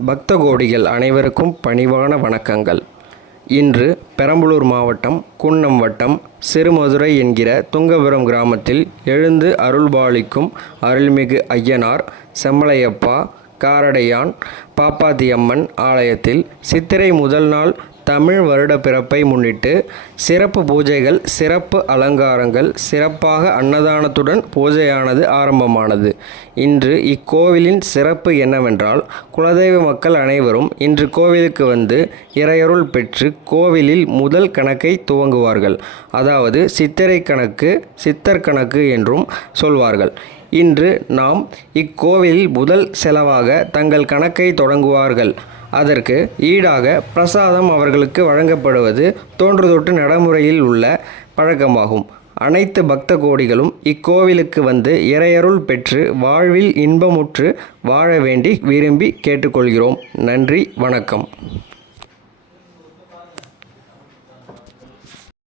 பக்த கோடிகள் அனைவருக்கும் பணிவான வணக்கங்கள். இன்று பெரம்பலூர் மாவட்டம் குன்னம் வட்டம் சிறுமதுரை என்கிற துங்கபுரம் கிராமத்தில் எழுந்து அருள்பாலிக்கும் அருள்மிகு ஐயனார் செம்மலையப்பா காரடையான் பாப்பாத்தியம்மன் ஆலயத்தில் சித்திரை முதல் நாள் தமிழ் வருட பிறப்பை முன்னிட்டு சிறப்பு பூஜைகள், சிறப்பு அலங்காரங்கள், சிறப்பாக அன்னதானத்துடன் பூஜையானது ஆரம்பமானது. இன்று இக்கோவிலின் சிறப்பு என்னவென்றால், குலதெய்வ மக்கள் அனைவரும் இன்று கோவிலுக்கு வந்து இறையருள் பெற்று கோவிலில் முதல் கணக்கை துவங்குவார்கள். அதாவது சித்திரை கணக்கு, சித்தர் கணக்கு என்றும் சொல்வார்கள். இன்று நாம் இக்கோவிலில் முதல் செலவாக தங்கள் கணக்கை தொடங்குவார்கள். அதற்கு ஈடாக பிரசாதம் அவர்களுக்கு வழங்கப்படுவது தொன்று தொட்டு நடைமுறையில் உள்ள பழக்கமாகும். அனைத்து பக்த கோடிகளும் இக்கோவிலுக்கு வந்து இறையருள் பெற்று வாழ்வில் இன்பமுற்று வாழ வேண்டி விரும்பி கேட்டுக்கொள்கிறோம். நன்றி, வணக்கம்.